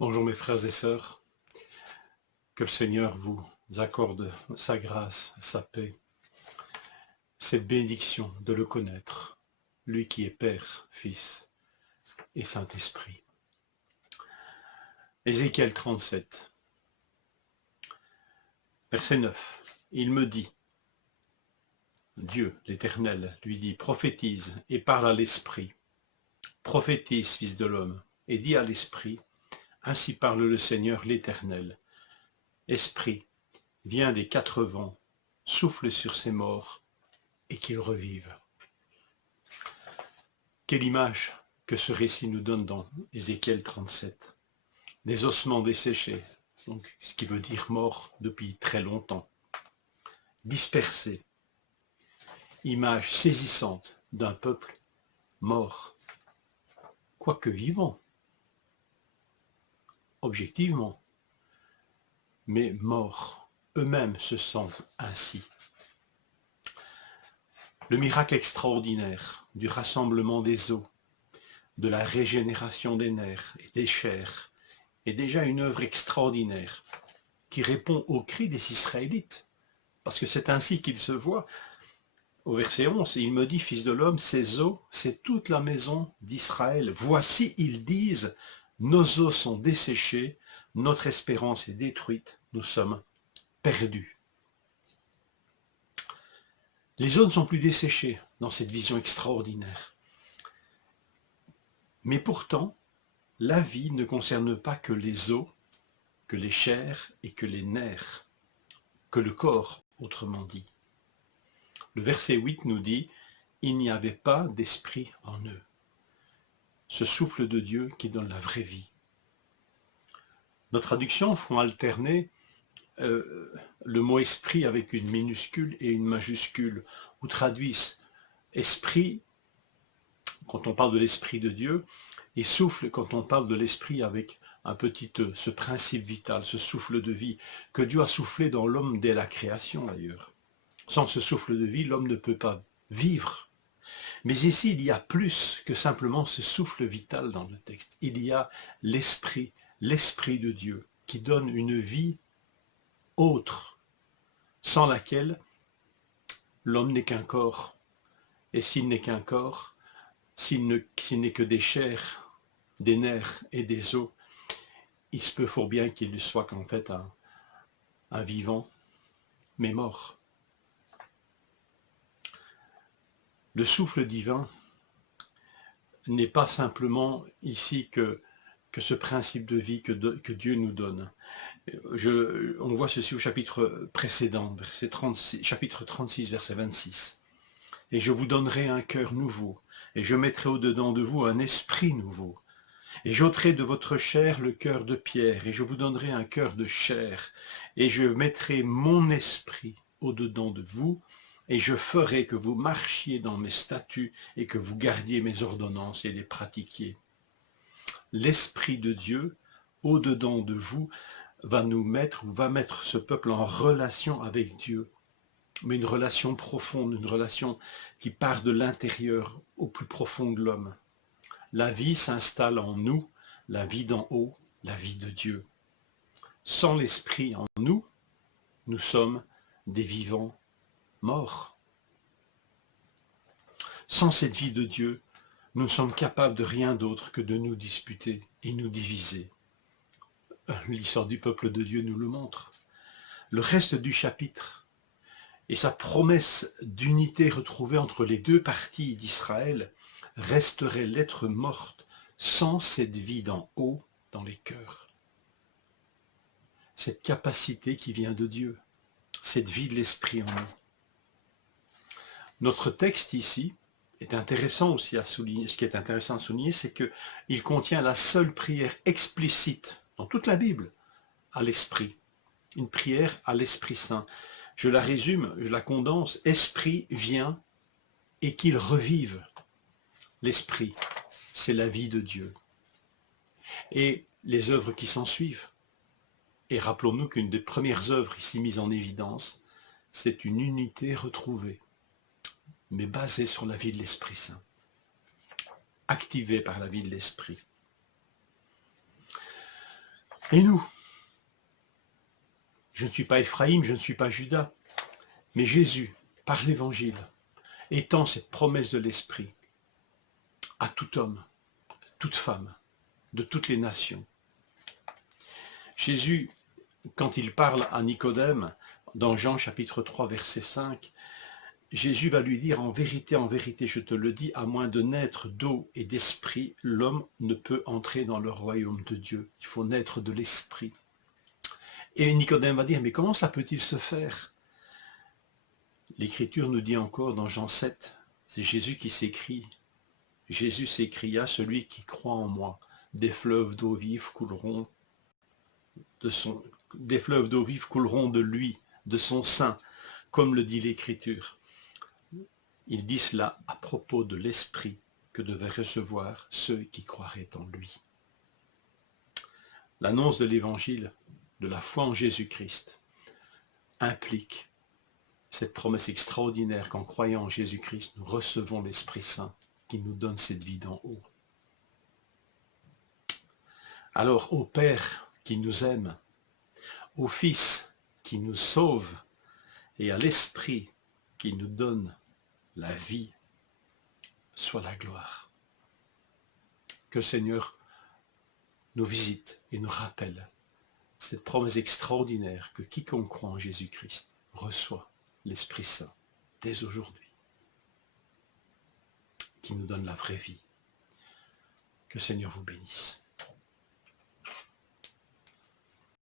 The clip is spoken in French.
Bonjour mes frères et sœurs, que le Seigneur vous accorde sa grâce, sa paix, cette bénédiction de le connaître, lui qui est Père, Fils et Saint-Esprit. Ézéchiel 37, verset 9, il me dit, Dieu, l'Éternel, lui dit, prophétise et parle à l'Esprit, prophétise, fils de l'homme, et dis à l'Esprit, ainsi parle le Seigneur l'Éternel. Esprit, viens des quatre vents, souffle sur ces morts, et qu'ils revivent. Quelle image que ce récit nous donne dans Ézéchiel 37. Des ossements desséchés, donc, ce qui veut dire morts depuis très longtemps, dispersés. Image saisissante d'un peuple mort, quoique vivant, objectivement, mais morts, eux-mêmes se sentent ainsi. Le miracle extraordinaire du rassemblement des os, de la régénération des nerfs et des chairs, est déjà une œuvre extraordinaire qui répond aux cris des Israélites, parce que c'est ainsi qu'ils se voient. Au verset 11, il me dit, fils de l'homme, ces os, c'est toute la maison d'Israël. Voici, ils disent, nos os sont desséchés, notre espérance est détruite, nous sommes perdus. Les os ne sont plus desséchés dans cette vision extraordinaire. Mais pourtant, la vie ne concerne pas que les os, que les chairs et que les nerfs, que le corps, autrement dit. Le verset 8 nous dit « Il n'y avait pas d'esprit en eux ». Ce souffle de Dieu qui donne la vraie vie. Nos traductions font alterner le mot « esprit » avec une minuscule et une majuscule, ou traduisent « esprit » quand on parle de l'esprit de Dieu, et « souffle » quand on parle de l'esprit avec un petit E, ce principe vital, ce souffle de vie que Dieu a soufflé dans l'homme dès la création d'ailleurs. Sans ce souffle de vie, l'homme ne peut pas vivre. Mais ici, il y a plus que simplement ce souffle vital dans le texte. Il y a l'esprit de Dieu, qui donne une vie autre, sans laquelle l'homme n'est qu'un corps. Et s'il n'est qu'un corps, s'il n'est que des chairs, des nerfs et des os, il se peut fort bien qu'il soit qu'en fait un vivant, mais mort. Le souffle divin n'est pas simplement ici que ce principe de vie que Dieu nous donne. On voit ceci au chapitre précédent, chapitre 36, verset 26. « Et je vous donnerai un cœur nouveau, et je mettrai au-dedans de vous un esprit nouveau. Et j'ôterai de votre chair le cœur de pierre, et je vous donnerai un cœur de chair, et je mettrai mon esprit au-dedans de vous, et je ferai que vous marchiez dans mes statuts, et que vous gardiez mes ordonnances et les pratiquiez. » L'Esprit de Dieu, au-dedans de vous, va mettre ce peuple en relation avec Dieu, mais une relation profonde, une relation qui part de l'intérieur au plus profond de l'homme. La vie s'installe en nous, la vie d'en haut, la vie de Dieu. Sans l'Esprit en nous, nous sommes des vivants morts. Sans cette vie de Dieu, nous ne sommes capables de rien d'autre que de nous disputer et nous diviser. L'histoire du peuple de Dieu nous le montre. Le reste du chapitre et sa promesse d'unité retrouvée entre les deux parties d'Israël resterait lettre morte sans cette vie d'en haut dans les cœurs. Cette capacité qui vient de Dieu, cette vie de l'Esprit en nous. Notre texte ici est intéressant aussi à souligner. Ce qui est intéressant à souligner, c'est qu'il contient la seule prière explicite dans toute la Bible à l'Esprit. Une prière à l'Esprit Saint. Je la résume, je la condense. Esprit vient et qu'il revive. L'Esprit, c'est la vie de Dieu. Et les œuvres qui s'en suivent. Et rappelons-nous qu'une des premières œuvres ici mises en évidence, c'est une unité retrouvée, mais basée sur la vie de l'Esprit Saint, activée par la vie de l'Esprit. Et nous? Je ne suis pas Éphraïm, je ne suis pas Judas, mais Jésus, par l'Évangile, étend cette promesse de l'Esprit à tout homme, toute femme, de toutes les nations. Jésus, quand il parle à Nicodème, dans Jean chapitre 3, verset 5, Jésus va lui dire, en vérité, je te le dis, à moins de naître d'eau et d'esprit, l'homme ne peut entrer dans le royaume de Dieu. Il faut naître de l'esprit. Et Nicodème va dire, mais comment ça peut-il se faire? L'Écriture nous dit encore dans Jean 7, c'est Jésus qui s'écrie. Jésus s'écria, celui qui croit en moi, des fleuves d'eau vive couleront de lui, de son sein, comme le dit l'Écriture. Il dit cela à propos de l'Esprit que devaient recevoir ceux qui croiraient en lui. L'annonce de l'Évangile, de la foi en Jésus-Christ, implique cette promesse extraordinaire qu'en croyant en Jésus-Christ, nous recevons l'Esprit Saint qui nous donne cette vie d'en haut. Alors, au Père qui nous aime, au Fils qui nous sauve et à l'Esprit qui nous donne la vie, soit la gloire. Que le Seigneur nous visite et nous rappelle cette promesse extraordinaire que quiconque croit en Jésus-Christ reçoit l'Esprit Saint dès aujourd'hui, qui nous donne la vraie vie. Que le Seigneur vous bénisse.